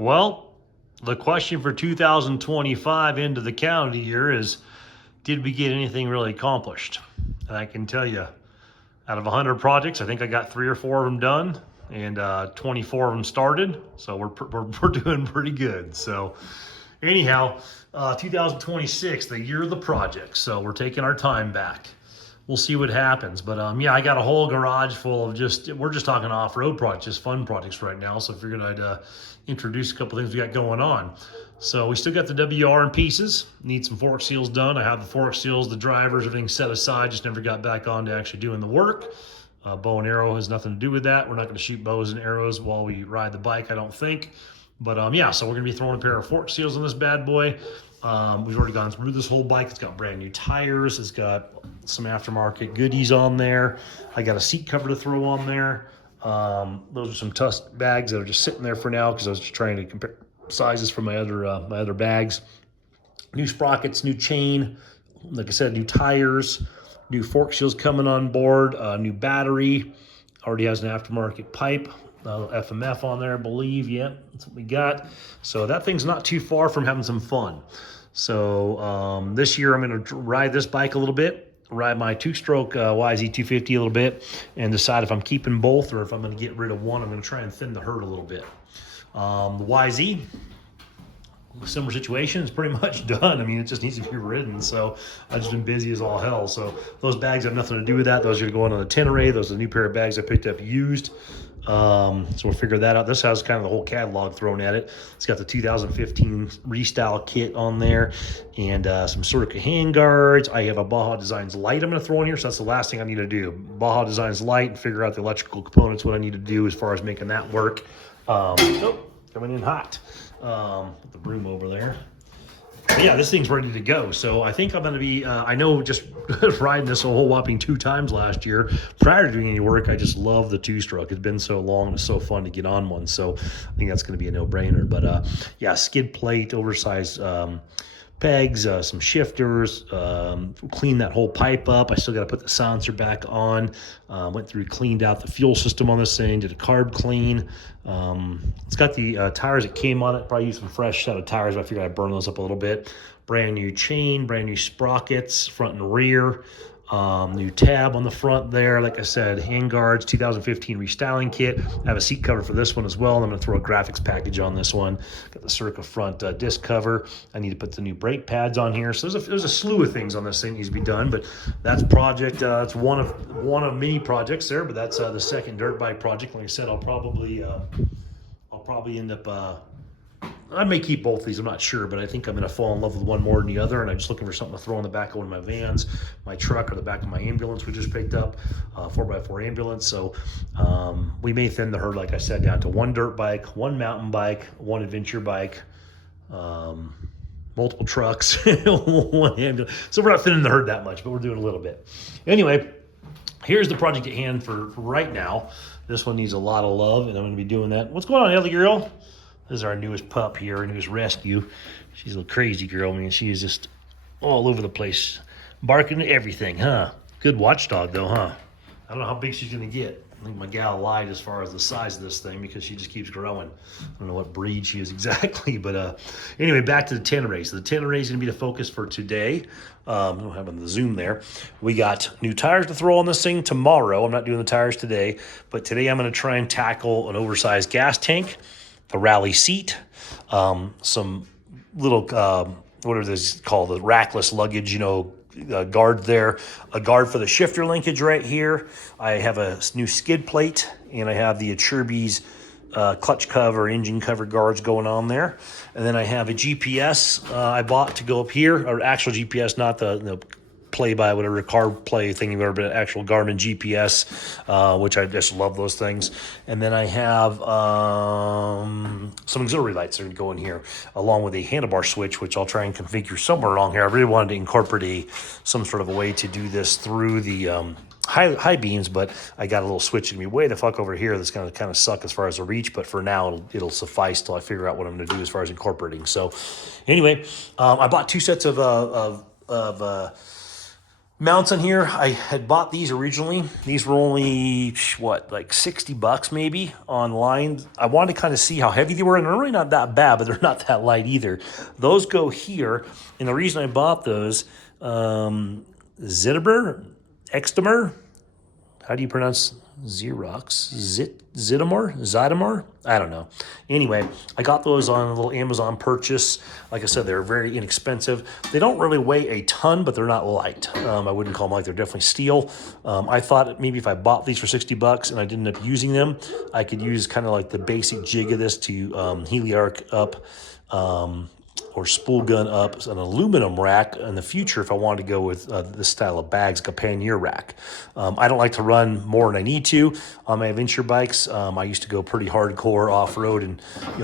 Well, the question for 2025 into the calendar year is, did we get anything really accomplished? And I can tell you, out of 100 projects, I think I got 3 or 4 of them done, and 24 of them started. So we're doing pretty good. So anyhow, 2026, the year of the project. So we're taking our time back. We'll see what happens. But yeah, I got a whole garage full of we're just talking off-road projects, just fun projects right now. So I figured I'd introduce a couple things we got going on. So we still got the WR in pieces, need some fork seals done. I have the fork seals, the drivers, everything set aside, just never got back on to actually doing the work. Bow and arrow has nothing to do with that. We're not gonna shoot bows and arrows while we ride the bike, I don't think. But yeah, so we're gonna be throwing a pair of fork seals on this bad boy. We've already gone through this whole bike. It's got brand new tires. It's got some aftermarket goodies on there. I got a seat cover to throw on there. Those are some Tusk bags that are just sitting there for now because I was just trying to compare sizes for my other bags. New sprockets, new chain, like I said, new tires, new fork seals coming on board, new battery. Already has an aftermarket pipe. FMF on there, I believe. Yeah, that's what we got. So that thing's not too far from having some fun. So this year I'm going to ride this bike a little bit, ride my two-stroke YZ250 a little bit, and decide if I'm keeping both or if I'm going to get rid of one. I'm going to try and thin the herd a little bit. The YZ, similar situation, is pretty much done. I mean, it just needs to be ridden. So I've just been busy as all hell. So those bags have nothing to do with that. Those are going on the Tenere. Those are the new pair of bags I picked up used. So we'll figure that out. This has kind of the whole catalog thrown at it. It's got the 2015 Restyle kit on there and some Circa hand guards. I have a Baja Designs light I'm going to throw in here. So that's the last thing I need to do. Baja Designs light and figure out the electrical components, what I need to do as far as making that work. Coming in hot. Put the broom over there. But yeah, this thing's ready to go. So I think I'm going to be, I know just riding this a whole whopping 2 times last year, prior to doing any work, I just love the two-stroke. It's been so long. It's so fun to get on one. So I think that's going to be a no-brainer. But yeah, skid plate, oversized pegs, some shifters, clean that whole pipe up. I still got to put the silencer back on. Went through, cleaned out the fuel system on this thing, did a carb clean. It's got the tires that came on it. Probably used some fresh set of tires, but I figured I'd burn those up a little bit. Brand new chain, brand new sprockets, front and rear. New tab on the front there. Like I said, hand guards, 2015 restyling kit. I have a seat cover for this one as well. And I'm going to throw a graphics package on this one. Got the Circa front disc cover. I need to put the new brake pads on here. So there's a slew of things on this thing that needs to be done. But that's project. That's one of many projects there. But that's the second dirt bike project. Like I said, I'll probably end up. I may keep both of these, I'm not sure, but I think I'm going to fall in love with one more than the other, and I'm just looking for something to throw in the back of one of my vans, my truck, or the back of my ambulance we just picked up, 4x4 ambulance. So we may thin the herd, like I said, down to one dirt bike, one mountain bike, one adventure bike, multiple trucks, one ambulance. So we're not thinning the herd that much, but we're doing a little bit. Anyway, here's the project at hand for right now. This one needs a lot of love, and I'm going to be doing that. What's going on, Ellie girl? This is our newest pup here, our newest rescue. She's a little crazy girl, man. She is just all over the place, barking at everything, huh? Good watchdog, though, huh? I don't know how big she's going to get. I think my gal lied as far as the size of this thing because she just keeps growing. I don't know what breed she is exactly, but anyway, back to the Tenere. So the Tenere is going to be the focus for today. I don't have on the zoom there. We got new tires to throw on this thing tomorrow. I'm not doing the tires today, but today I'm going to try and tackle an oversized gas tank, the rally seat, some little, what are these called, the rackless luggage, guard there, a guard for the shifter linkage right here. I have a new skid plate, and I have the Acerbis clutch cover, engine cover guards going on there. And then I have a GPS I bought to go up here, or actual GPS, not the play-by, whatever, car play thing, but actual Garmin GPS, which I just love those things. And then I have some auxiliary lights that are going here, along with a handlebar switch, which I'll try and configure somewhere along here. I really wanted to incorporate some sort of a way to do this through the high beams, but I got a little switch in me way the fuck over here that's going to kind of suck as far as the reach, but for now it'll suffice till I figure out what I'm going to do as far as incorporating. So anyway, I bought 2 sets of Mounts on here, I had bought these originally. These were only, what, like 60 bucks maybe online. I wanted to kind of see how heavy they were, and they're really not that bad, but they're not that light either. Those go here, and the reason I bought those, Xitomer, how do you pronounce Xerox? Xitomer? I don't know. Anyway, I got those on a little Amazon purchase. Like I said, they're very inexpensive. They don't really weigh a ton, but they're not light. I wouldn't call them light. They're definitely steel. I thought maybe if I bought these for 60 bucks and I didn't end up using them, I could use kind of like the basic jig of this to heliarc up or spool gun up an aluminum rack in the future if I wanted to go with this style of bags, like a pannier rack. I don't like to run more than I need to on my adventure bikes. I used to go pretty hardcore off-road and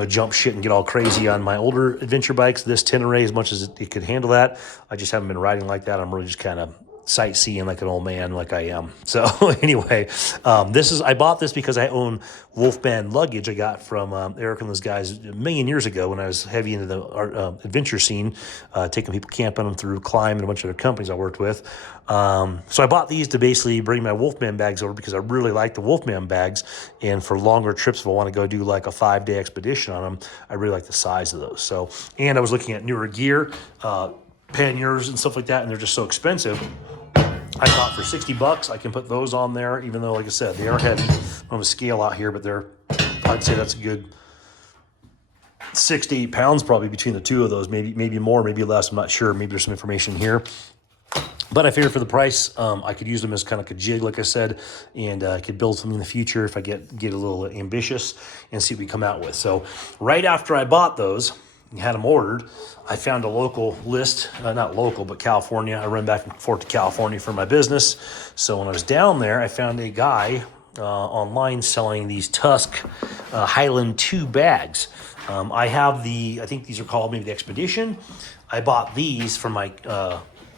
jump shit and get all crazy on my older adventure bikes. This Tenere, as much as it could handle that, I just haven't been riding like that. I'm really just kind of sightseeing like an old man like I am. So anyway, I bought this because I own Wolfman luggage I got from Eric and those guys a million years ago when I was heavy into the adventure scene, taking people camping through Climb and a bunch of other companies I worked with. So I bought these to basically bring my Wolfman bags over because I really like the Wolfman bags, and for longer trips, if I want to go do like a 5-day expedition on them, I really like the size of those. So, and I was looking at newer gear, panniers and stuff like that, and they're just so expensive. I thought for 60 bucks, I can put those on there, even though, like I said, they are heavy on the scale out here, but I'd say that's a good 6 to 8 pounds probably between the two of those, maybe more, maybe less, I'm not sure. Maybe there's some information here. But I figured for the price, I could use them as kind of like a jig, like I said, and I could build something in the future if I get a little ambitious and see what we come out with. So right after I bought those, had them ordered, I found a local list, not local, but California. I run back and forth to California for my business. So when I was down there, I found a guy online selling these Tusk Highland 2 bags. I think these are called maybe the Expedition. I bought these for my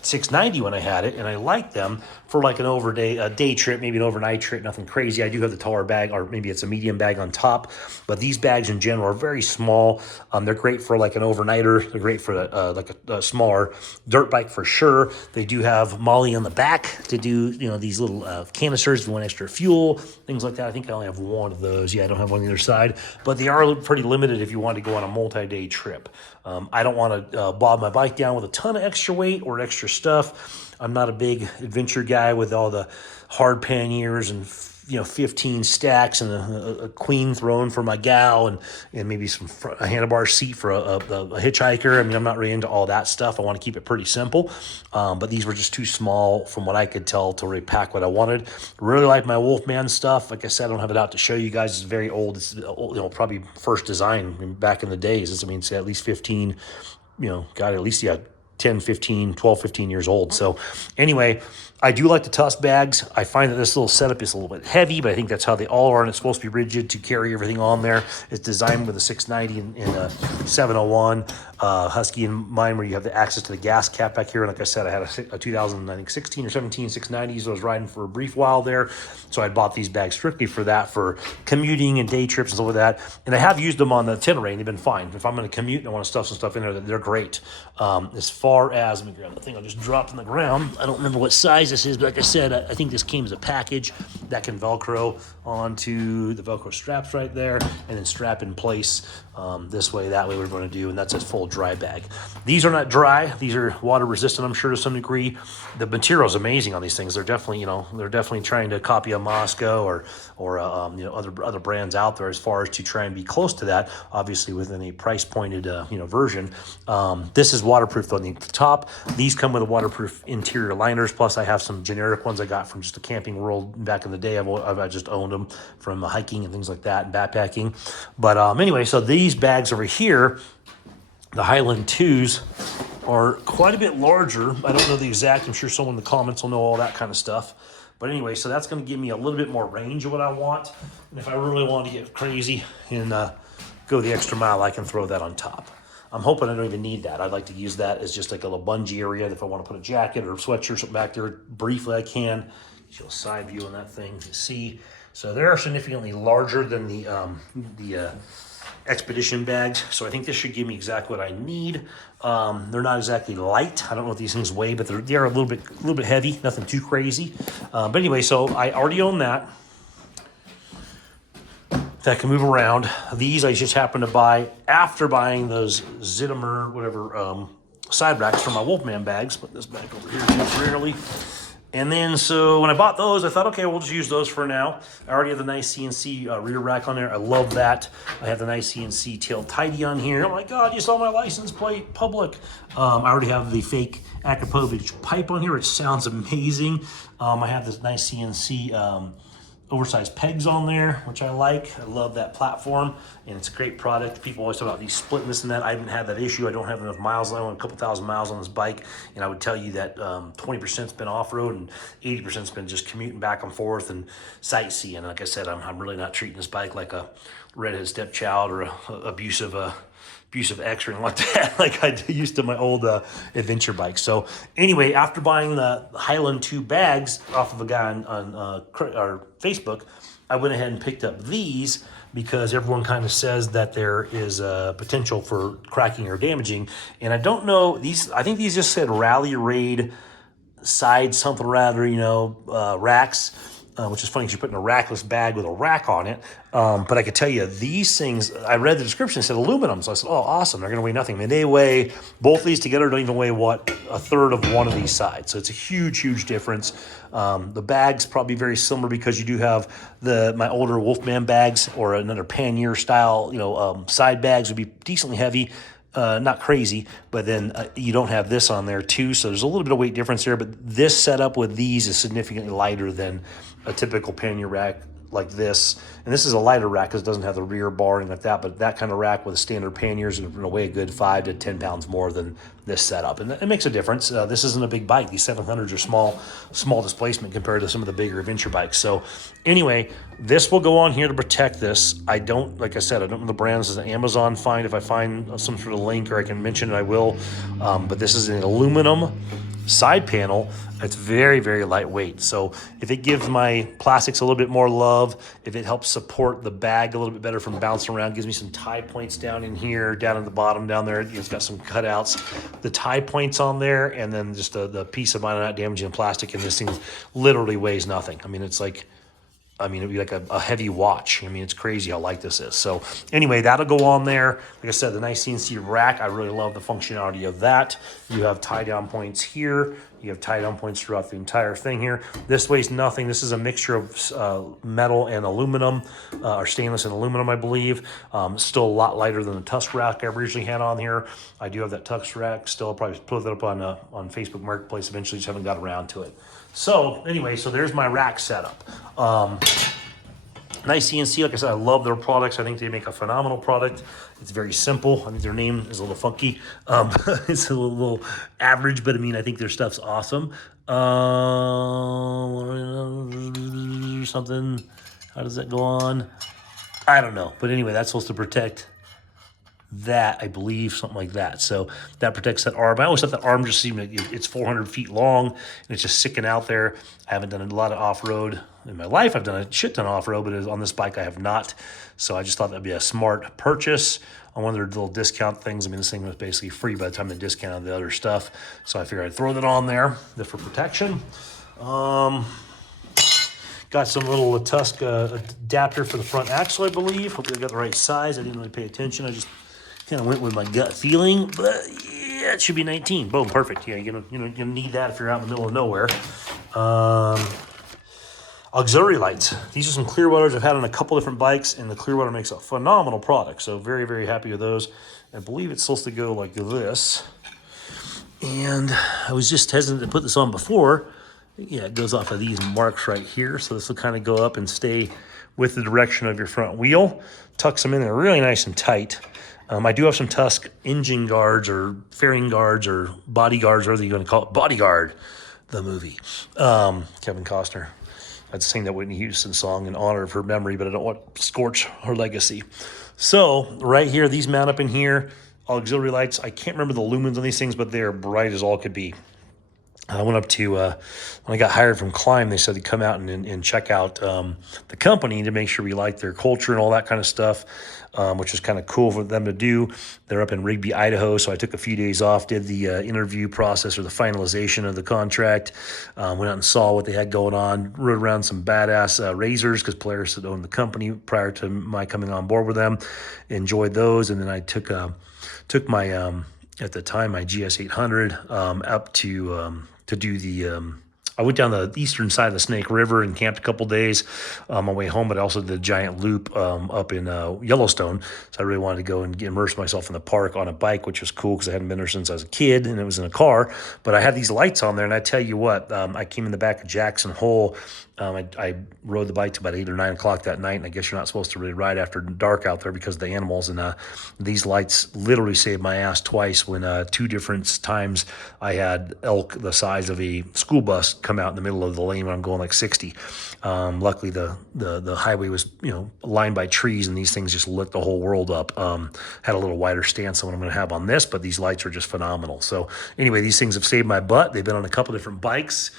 690 when I had it, and I liked them for like a day trip, maybe an overnight trip, nothing crazy. I do have the taller bag, or maybe it's a medium bag on top, but these bags in general are very small. They're great for like an overnighter. They're great for like a smaller dirt bike for sure. They do have Molly on the back to do these little canisters if you want extra fuel, things like that. I think I only have one of those. Yeah, I don't have one on the other side, but they are pretty limited if you want to go on a multi-day trip. I don't want to bob my bike down with a ton of extra weight or extra stuff. I'm not a big adventure guy with all the hard panniers and 15 stacks and a queen throne for my gal and maybe a handlebar seat for a hitchhiker. I mean, I'm not really into all that stuff. I want to keep it pretty simple. But these were just too small from what I could tell to really pack what I wanted. Really like my Wolfman stuff. Like I said, I don't have it out to show you guys. It's very old. It's probably first design back in the days. It's at least 15, at least 10, 15, 12, 15 years old. So anyway, I do like the Tusk bags. I find that this little setup is a little bit heavy, but I think that's how they all are, and it's supposed to be rigid to carry everything on there. It's designed with a 690 and a 701 Husky in mind, where you have the access to the gas cap back here. And like I said, I had a 2016 or 17 690s. So I was riding for a brief while there. So I bought these bags strictly for that, for commuting and day trips and stuff like that. And I have used them on the Tenere, and they've been fine. If I'm going to commute and I want to stuff some stuff in there, they're great. As far as, let me grab the thing I just dropped on the ground. I don't remember what size this is, but like I said, I think this came as a package that can Velcro onto the Velcro straps right there, and then strap in place this way, that way, what we're going to do, and that's a full dry bag. These are not dry. These are water resistant, I'm sure, to some degree. The material is amazing on these things. They're definitely trying to copy a Moscow or other brands out there as far as to try and be close to that, obviously within a price pointed version. This is waterproof on the top. These come with a waterproof interior liners, plus I have some generic ones I got from just the Camping World back in the day. I just owned them from hiking and things like that and backpacking. But anyway, so these bags over here, the Highland 2s, are quite a bit larger. I don't know the exact. I'm sure someone in the comments will know all that kind of stuff. But anyway, so that's going to give me a little bit more range of what I want. And if I really want to get crazy and go the extra mile, I can throw that on top. I'm hoping I don't even need that. I'd like to use that as just like a little bungee area. If I want to put a jacket or a sweatshirt or something back there briefly, I can. Get you a side view on that thing to see. So they are significantly larger than the expedition bags. So I think this should give me exactly what I need. They're not exactly light. I don't know what these things weigh, but they're a little bit heavy. Nothing too crazy. But anyway, so I already own that. That can move around. These I just happened to buy after buying those Xitomer, whatever, side racks for my Wolfman bags. Put this back over here temporarily. And then, so when I bought those, I thought, okay, we'll just use those for now. I already have the Nicecnc rear rack on there. I love that. I have the Nicecnc tail tidy on here. Oh my God, you saw my license plate, public. I already have the fake Acerbis pipe on here. It sounds amazing. I have this Nicecnc oversized pegs on there, which I like. I love that platform, and it's a great product. People always talk about these splitting this and that. I haven't had that issue. I don't have enough miles. I own a couple thousand miles on this bike, and I would tell you that 20%'s been off-road and 80%'s been just commuting back and forth and sightseeing. Like I said, I'm really not treating this bike like a redheaded stepchild or a abusive ex or anything like that, like I used to my old adventure bike. So anyway, after buying the Highland 2 bags off of a guy on our Facebook, I went ahead and picked up these because everyone kind of says that there is a potential for cracking or damaging. And I don't know, I think these just said Rally Raid side something or other, racks. Which is funny because you're putting a rackless bag with a rack on it. But I could tell you these things, I read the description, it said aluminum. So I said, oh, awesome. They're going to weigh nothing. I mean, they weigh, both of these together don't even weigh, a third of one of these sides. So it's a huge, huge difference. The bag's probably very similar because you do have my older Wolfman bags or another pannier style, side bags would be decently heavy. Not crazy, but then you don't have this on there too, so there's a little bit of weight difference there, but this setup with these is significantly lighter than a typical pannier rack like this. And this is a lighter rack because it doesn't have the rear bar and like that, but that kind of rack with a standard pannier is going to weigh a good 5 to 10 pounds more than this setup, and it makes a difference. This isn't a big bike. These 700s are small displacement compared to some of the bigger adventure bikes. So anyway, this will go on here to protect this. Like I said, I don't know the brands. This is an Amazon find. If I find some sort of link or I can mention it, I will. But this is an aluminum side panel. It's very, very lightweight. So if it gives my plastics a little bit more love, if it helps support the bag a little bit better from bouncing around, gives me some tie points down in here, down at the bottom down there. It's got some cutouts. The tie points on there, and then just the piece of mine not damaging plastic, and this thing literally weighs nothing. I mean, it'd be like a heavy watch. I mean, it's crazy how light this is. So anyway, that'll go on there. Like I said, the Nicecnc rack, I really love the functionality of that. You have tie down points here. You have tie down points throughout the entire thing here. This weighs nothing. This is a mixture of metal and aluminum, or stainless and aluminum, I believe. Still a lot lighter than the Tusk rack I originally had on here. I do have that Tusk rack still. I'll probably put that up on Facebook Marketplace eventually, just haven't got around to it. So anyway, so there's my rack setup. Nicecnc, like I said, I love their products. I think they make a phenomenal product. It's very simple. I think their name is a little funky. It's a little average, but I mean, I think their stuff's awesome. Something, how does that go on? I don't know. But anyway, that's supposed to protect that, I believe, something like that. So that protects that arm. I always thought that arm just seemed like it's 400 feet long and it's just sticking out there. I haven't done a lot of off-road in my life. I've done a shit ton of off-road, but on this bike I have not. So I just thought that'd be a smart purchase on one of their little discount things. I mean, this thing was basically free by the time they discounted the other stuff. So I figured I'd throw that on there for protection. Got some little Tusk adapter for the front axle, I believe. Hopefully I got the right size. I didn't really pay attention. I just kind of went with my gut feeling, but yeah, it should be 19. Boom, perfect. Yeah, you're gonna need that if you're out in the middle of nowhere. Auxiliary lights. These are some Clearwaters I've had on a couple different bikes, and the Clearwater makes a phenomenal product. So very, very happy with those. I believe it's supposed to go like this. And I was just hesitant to put this on before. Yeah, it goes off of these marks right here. So this will kind of go up and stay with the direction of your front wheel. Tucks them in there really nice and tight. I do have some Tusk engine guards or fairing guards or bodyguards, whatever you're going to call it. Bodyguard, the movie. Kevin Costner. I'd sing that Whitney Houston song in honor of her memory, but I don't want to scorch her legacy. So right here, these mount up in here. Auxiliary lights. I can't remember the lumens on these things, but they're bright as all could be. I went up to, when I got hired from Climb, they said to come out and check out the company to make sure we liked their culture and all that kind of stuff, which was kind of cool for them to do. They're up in Rigby, Idaho, so I took a few days off, did the interview process or the finalization of the contract, went out and saw what they had going on, rode around some badass razors because Polaris had owned the company prior to my coming on board with them, enjoyed those, and then I took my at the time my GS 800 up to do the I went down the eastern side of the Snake River and camped a couple days on my way home, but I also did the giant loop up in Yellowstone. So I really wanted to go and immerse myself in the park on a bike, which was cool because I hadn't been there since I was a kid, and it was in a car. But I had these lights on there, and I tell you what, I came in the back of Jackson Hole. I rode the bike to about 8 or 9 o'clock that night, and I guess you're not supposed to really ride after dark out there because of the animals. And these lights literally saved my ass twice when 2 different times I had elk the size of a school bus come out in the middle of the lane when I'm going like 60. Luckily, the highway was lined by trees, and these things just lit the whole world up. Had a little wider stance than what I'm going to have on this, but these lights are just phenomenal. So anyway, these things have saved my butt. They've been on a couple different bikes.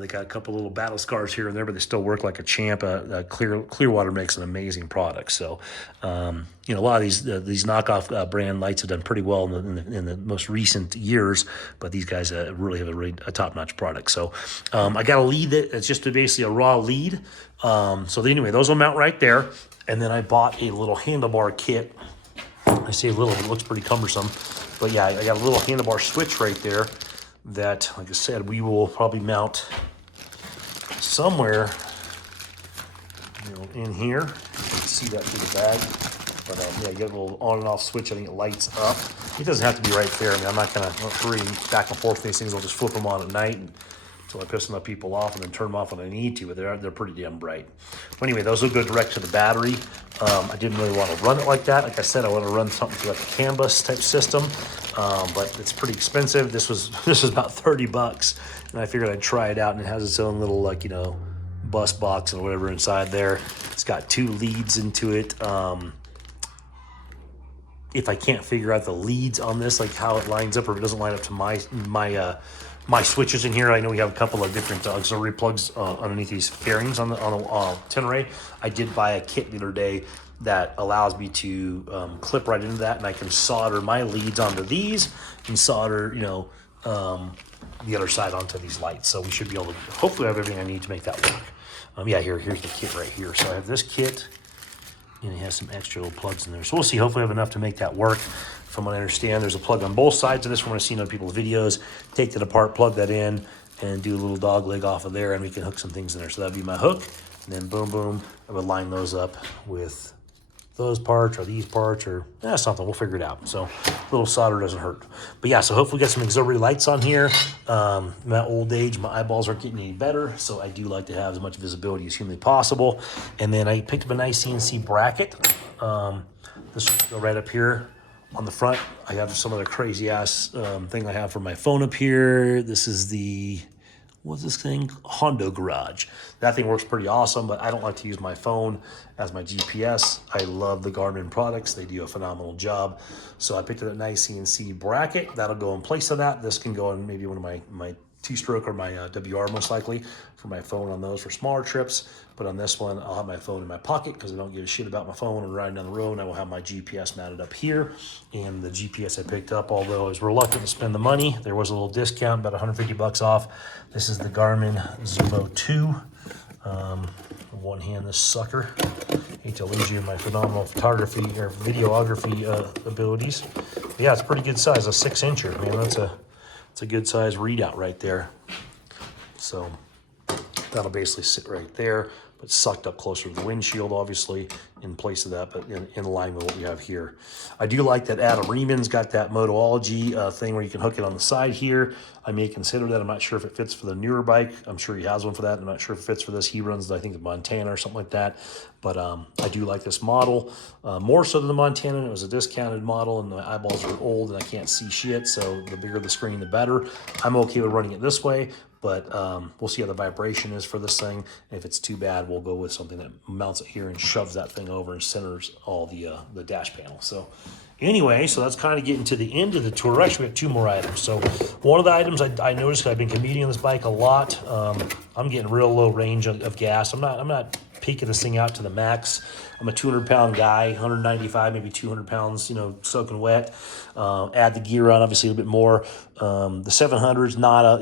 They got a couple little battle scars here and there, but they still work like a champ. Clearwater makes an amazing product. So, a lot of these knockoff brand lights have done pretty well in the most recent years, but these guys really have a top-notch product. So, I got a lead that's just basically a raw lead. So anyway, those will mount right there. And then I bought a little handlebar kit. I say little, it looks pretty cumbersome, but yeah, I got a little handlebar switch right there that, like I said, we will probably mount somewhere, in here. You can see that through the bag. But yeah, you get a little on and off switch. I think it lights up. It doesn't have to be right there. I mean, I'm not going to hurry back and forth these things. I'll just flip them on at night until I piss enough people off and then turn them off when I need to. But they're pretty damn bright. But anyway, those will go direct to the battery. I didn't really want to run it like that. Like I said, I want to run something through like a CAN bus type system. But it's pretty expensive. This was about $30, and I figured I'd try it out. And it has its own little bus box and whatever inside there. It's got 2 leads into it. If I can't figure out the leads on this, like how it lines up, or if it doesn't line up to my switches in here, I know we have a couple of different auxiliary plugs underneath these fairings on the Tenere. I did buy a kit the other day that allows me to clip right into that, and I can solder my leads onto these and solder, the other side onto these lights. So we should be able to hopefully have everything I need to make that work. Here's the kit right here. So I have this kit, and it has some extra little plugs in there. So we'll see. Hopefully I have enough to make that work. From what I understand, there's a plug on both sides of this. From what I've seen other people's videos, take that apart, plug that in, and do a little dog leg off of there, and we can hook some things in there. So that'd be my hook, and then boom, boom, I would line those up with those parts or these parts or something. We'll figure it out. So a little solder doesn't hurt. But yeah, so hopefully we got some auxiliary lights on here. My old age, my eyeballs aren't getting any better, so I do like to have as much visibility as humanly possible. And then I picked up a nice CNC bracket. This will go right up here on the front. I have some other crazy ass thing I have for my phone up here. This is the, what's this thing? Hondo Garage. That thing works pretty awesome, but I don't like to use my phone as my GPS. I love the Garmin products. They do a phenomenal job. So I picked up a nice CNC bracket. That'll go in place of that. This can go in maybe one of my two-stroke or my WR most likely for my phone on those for smaller trips. But on this one, I'll have my phone in my pocket because I don't give a shit about my phone and riding down the road. And I will have my GPS mounted up here. And the GPS I picked up, although I was reluctant to spend the money, there was a little discount, about $150 off. This is the Garmin Zumo 2. One hand, this sucker. Hate to lose you in my phenomenal photography or videography abilities. But yeah, it's pretty good size, a 6-incher, man. That's a good size readout right there. So that'll basically sit right there, but sucked up closer to the windshield, obviously, in place of that, but in line with what we have here. I do like that Adam Reman's got that Motoology thing where you can hook it on the side here. I may consider that. I'm not sure if it fits for the newer bike. I'm sure he has one for that. I'm not sure if it fits for this. He runs, I think, the Montana or something like that. But I do like this model, more so than the Montana. It was a discounted model, and my eyeballs are old, and I can't see shit, so the bigger the screen, the better. I'm okay with running it this way, but we'll see how the vibration is for this thing. And if it's too bad, we'll go with something that mounts it here and shoves that thing over and centers all the dash panel. So Anyway, so that's kind of getting to the end of the tour. Actually, we have 2 more items. So one of the items I noticed, I've been commuting on this bike a lot. I'm getting real low range of gas. I'm not peaking this thing out to the max. I'm a 200-pound guy, 195, maybe 200 pounds, you know, soaking wet. Add the gear on, obviously a little bit more. The 700 is not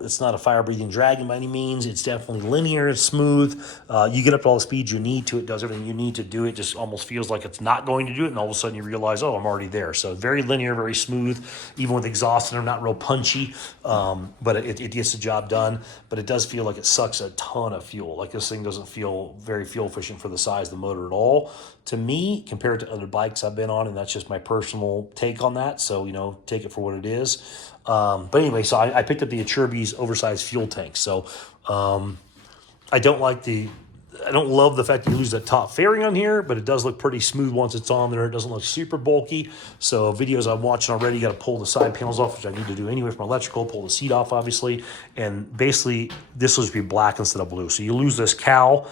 it's not a fire-breathing dragon by any means. It's definitely linear, it's smooth. You get up to all the speeds you need to. It does everything you need to do. It just almost feels like it's not going to do it, and all of a sudden you realize, oh, I'm already there. So very linear, very smooth. Even with exhaust in them, not real punchy, but it gets the job done. But it does feel like it sucks a ton of fuel. Like this thing doesn't feel very fuel efficient for the size of the motor at all, to me, compared to other bikes I've been on, and that's just my personal take on that. So, you know, take it for what it is. But anyway, so I picked up the Acerbis oversized fuel tank. So I don't love the fact that you lose that top fairing on here, but it does look pretty smooth once it's on there. It doesn't look super bulky. So videos I'm watching already, got to pull the side panels off, which I need to do anyway from electrical, pull the seat off, obviously. And basically, this will just be black instead of blue. So you lose this cowl,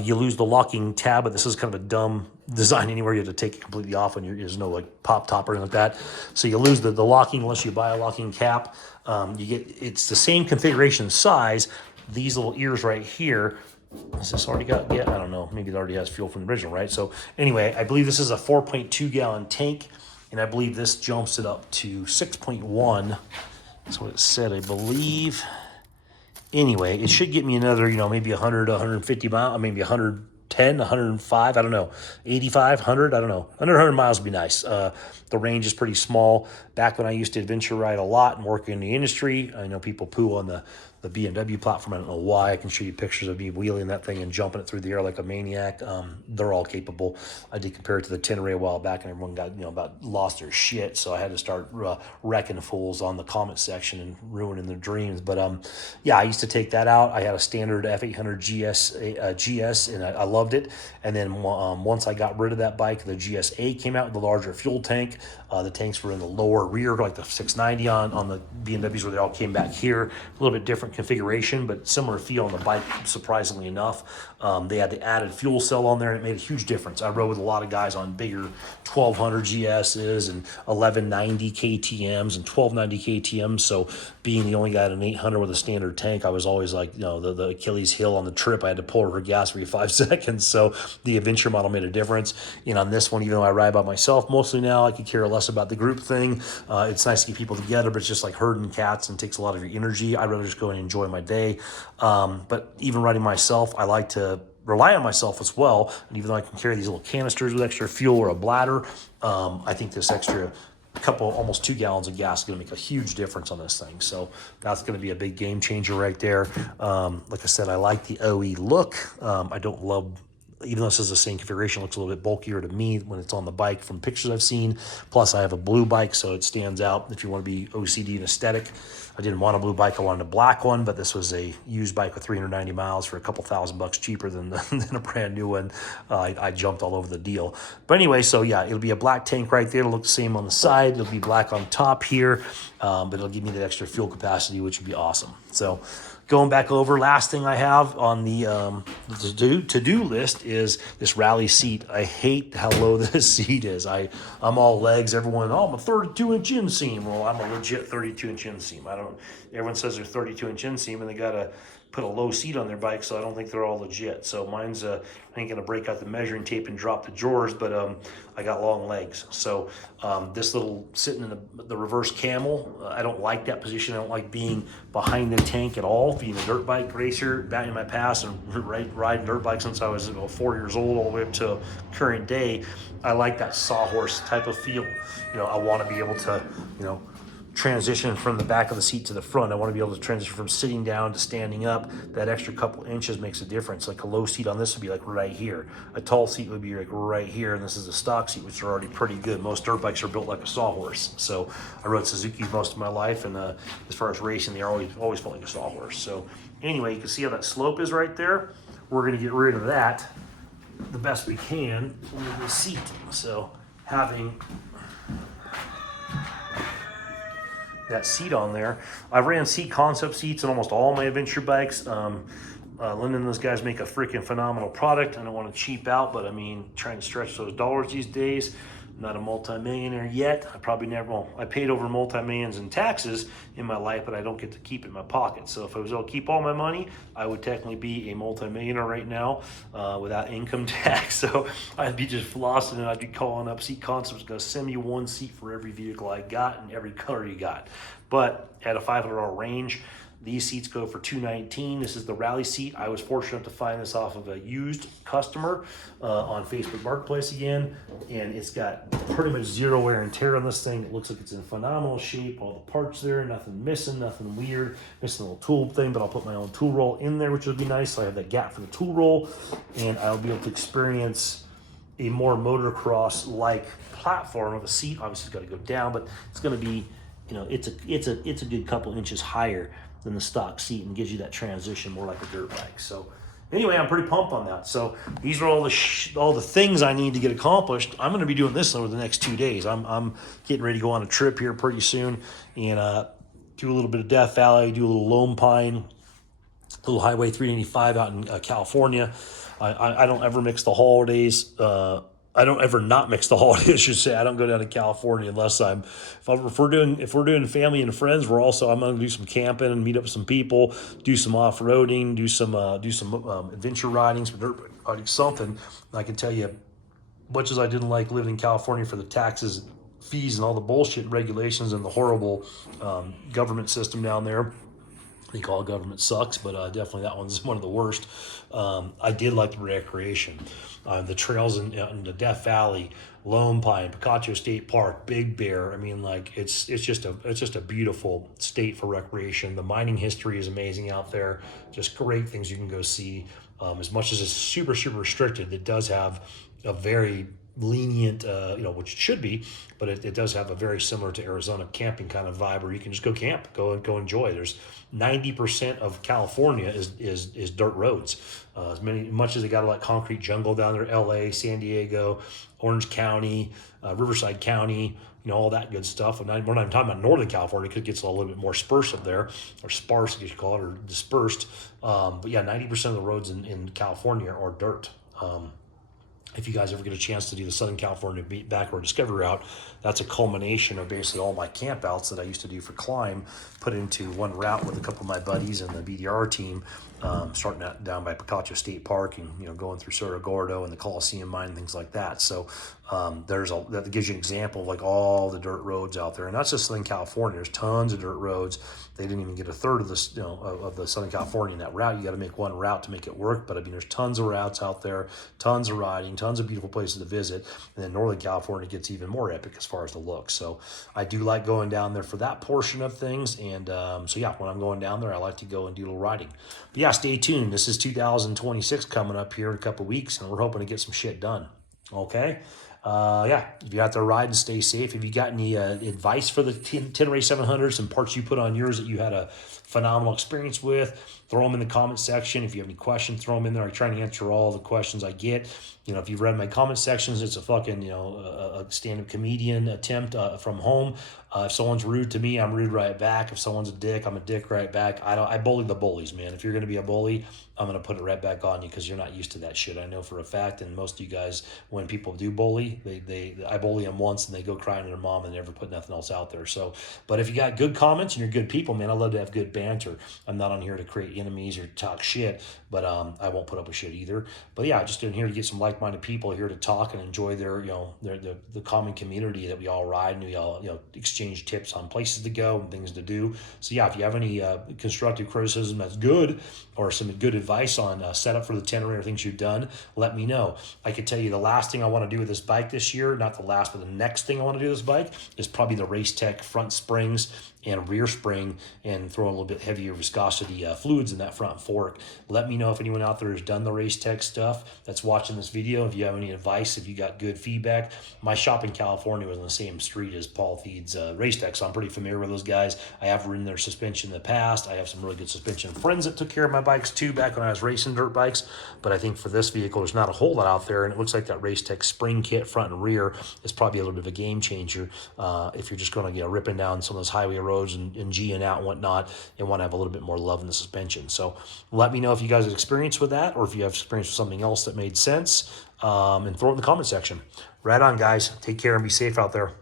you lose the locking tab, but this is kind of a dumb design anywhere. You have to take it completely off when there's no like pop top or anything like that. So you lose the locking unless you buy a locking cap. It's the same configuration size. These little ears right here, has this already got, yeah, I don't know. Maybe it already has fuel from the original, right? So anyway, I believe this is a 4.2 gallon tank, and I believe this jumps it up to 6.1. That's what it said, I believe. Anyway, it should get me another, you know, maybe 100, 150 miles, maybe 110, 105, I don't know, 85, 100, I don't know. Under 100 miles would be nice. The range is pretty small. Back when I used to adventure ride a lot and work in the industry, I know people poo on the BMW platform. I don't know why. I can show you pictures of me wheeling that thing and jumping it through the air like a maniac. They're all capable. I did compare it to the Tenere a while back, and everyone got, you know, about lost their shit. So I had to start wrecking fools on the comment section and ruining their dreams. But yeah, I used to take that out. I had a standard F800 GS, and I loved it. And then once I got rid of that bike, the GS8 came out with the larger fuel tank. The tanks were in the lower rear, like the 690 on the BMWs, where they all came back here. A little bit different configuration, but similar feel on the bike, surprisingly enough. They had the added fuel cell on there, and it made a huge difference. I rode with a lot of guys on bigger 1200 GSs and 1190 KTMs and 1290 KTMs. So being the only guy at an 800 with a standard tank, I was always like, you know, the Achilles heel on the trip. I had to pull her gas every 5 seconds. So the adventure model made a difference. And on this one, even though I ride by myself mostly now, I could care less about the group thing. It's nice to get people together, but it's just like herding cats and takes a lot of your energy. I'd rather just go and enjoy my day. But even riding myself, I like to rely on myself as well. And even though I can carry these little canisters with extra fuel or a bladder, I think this extra couple, almost 2 gallons of gas is going to make a huge difference on this thing. So that's going to be a big game changer right there. Like I said, I like the OE look. I don't love, even though this is the same configuration, it looks a little bit bulkier to me when it's on the bike from pictures I've seen. Plus, I have a blue bike, so it stands out if you want to be OCD and aesthetic. I didn't want a blue bike, I wanted a black one, but this was a used bike with 390 miles for a couple $1,000 cheaper than a brand new one. I jumped all over the deal. But anyway, so yeah, it'll be a black tank right there. It'll look the same on the side. It'll be black on top here, but it'll give me that extra fuel capacity, which would be awesome. So going back over, last thing I have on the to-do list is this rally seat. I hate how low this seat is. I'm all legs. Everyone, oh, I'm a 32-inch inseam. Well, I'm a legit 32-inch inseam. Everyone says they're 32-inch inseam, and they got to put a low seat on their bike, so I don't think they're all legit. So mine's, I ain't gonna break out the measuring tape and drop the drawers, but I got long legs. So this little sitting in the reverse camel, I don't like that position. I don't like being behind the tank at all. Being a dirt bike racer back in my past and riding dirt bikes since I was 4 years old all the way up to current day, I like that sawhorse type of feel. You know, I want to be able to, you know, transition from the back of the seat to the front. I want to be able to transition from sitting down to standing up. That extra couple inches makes a difference. Like a low seat on this would be like right here. A tall seat would be like right here, and this is a stock seat, which are already pretty good. Most dirt bikes are built like a sawhorse. So I rode Suzuki most of my life, and as far as racing, they're always felt like a sawhorse. So anyway, you can see how that slope is right there. We're going to get rid of that the best we can with the seat. So having that seat on there. I've ran seat concept seats on almost all my adventure bikes. Lyndon and those guys make a freaking phenomenal product. I don't want to cheap out, but I mean, trying to stretch those dollars these days. I'm not a multimillionaire yet. I probably never, well, I paid over multi-millions in taxes in my life, but I don't get to keep it in my pocket. So if I was able to keep all my money, I would technically be a multimillionaire right now without income tax. So I'd be just flossing and I'd be calling up Seat Concepts, gonna send me one seat for every vehicle I got and every color you got. But at a $500 range, these seats go for $219. This is the rally seat. I was fortunate enough to find this off of a used customer on Facebook Marketplace again, and it's got pretty much zero wear and tear on this thing. It looks like it's in phenomenal shape. All the parts there, nothing missing, nothing weird. Missing a little tool thing, but I'll put my own tool roll in there, which would be nice. So I have that gap for the tool roll, and I'll be able to experience a more motocross-like platform of a seat. Obviously, it's got to go down, but it's going to be, you know, it's a good couple inches higher than the stock seat and gives you that transition more like a dirt bike. So anyway, I'm pretty pumped on that. So these are all the things I need to get accomplished. I'm going to be doing this over the next 2 days. I'm getting ready to go on a trip here pretty soon and do a little bit of Death Valley, do a little Lone Pine, a little Highway 385 out in California. I don't ever mix the holidays. I don't ever not mix the holidays, I should say. I don't go down to California unless if we're doing family and friends. I'm going to do some camping and meet up with some people, do some off-roading, do some adventure riding, some dirt riding, something. And I can tell you, much as I didn't like living in California for the taxes, fees, and all the bullshit regulations and the horrible government system down there. I think all government sucks, but definitely that one's one of the worst. I did like the recreation. The trails in the Death Valley, Lone Pine, Picacho State Park, Big Bear. I mean, like it's just a beautiful state for recreation. The mining history is amazing out there. Just great things you can go see. As much as it's super, super restricted, it does have a very lenient, which it should be, but it does have a very similar to Arizona camping kind of vibe where you can just go camp, go enjoy. There's 90% of California is dirt roads. Much as they got a lot of concrete jungle down there, LA, San Diego, Orange County, Riverside County, all that good stuff. And we're not even talking about Northern California because it gets a little bit more sparse up there, or sparse, as you call it, or dispersed. But yeah, 90% of the roads in California are dirt. If you guys ever get a chance to do the Southern California Backward Discovery Route, that's a culmination of basically all my camp outs that I used to do for climb, put into one route with a couple of my buddies and the BDR team, starting down by Picacho State Park and going through Cerro Gordo and the Coliseum Mine and things like that. So that gives you an example of like all the dirt roads out there, and that's just Southern California. There's tons of dirt roads. They didn't even get a third of this, of the Southern California in that route. You got to make one route to make it work. But I mean, there's tons of routes out there, tons of riding, tons of beautiful places to visit. And then Northern California gets even more epic as far as the look. So I do like going down there for that portion of things. And so yeah, when I'm going down there, I like to go and do a little riding. But yeah, stay tuned. This is 2026 coming up here in a couple of weeks, and we're hoping to get some shit done. Okay. Yeah, if you're out there riding, stay safe. If you got any advice for the Tenere 700, some parts you put on yours that you had a phenomenal experience with, throw them in the comment section. If you have any questions, throw them in there. I try to answer all the questions I get. If you've read my comment sections, it's a fucking, a stand-up comedian attempt from home. If someone's rude to me, I'm rude right back. If someone's a dick, I'm a dick right back. I bully the bullies, man. If you're going to be a bully, I'm going to put it right back on you because you're not used to that shit. I know for a fact, and most of you guys, when people do bully, I bully them once and they go crying to their mom and never put nothing else out there. So, but if you got good comments and you're good people, man, I love to have good banter. I'm not on here to create enemies or talk shit, but I won't put up with shit either. But yeah, just in here to get some like-minded people here to talk and enjoy their, the common community that we all ride, and we all, exchange tips on places to go and things to do. So yeah, if you have any constructive criticism that's good, or some good advice on setup for the Tenere or things you've done, let me know. I could tell you the last thing I want to do with this bike this year, not the last, but the next thing I want to do with this bike is probably the Racetech front springs and rear spring, and throw a little bit heavier viscosity fluids in that front fork. Let me know if anyone out there has done the Racetech stuff that's watching this video. If you have any advice, if you got good feedback. My shop in California was on the same street as Paul Theed's Racetech, so I'm pretty familiar with those guys. I have ridden their suspension in the past. I have some really good suspension friends that took care of my bikes too back when I was racing dirt bikes. But I think for this vehicle, there's not a whole lot out there, and it looks like that Racetech spring kit front and rear is probably a little bit of a game changer if you're just going to ripping down some of those highway roads and G and out and whatnot, and want to have a little bit more love in the suspension. suspension. So let me know if you guys have experience with that, or if you have experience with something else that made sense, and throw it in the comment section. Right on, guys. Take care and be safe out there.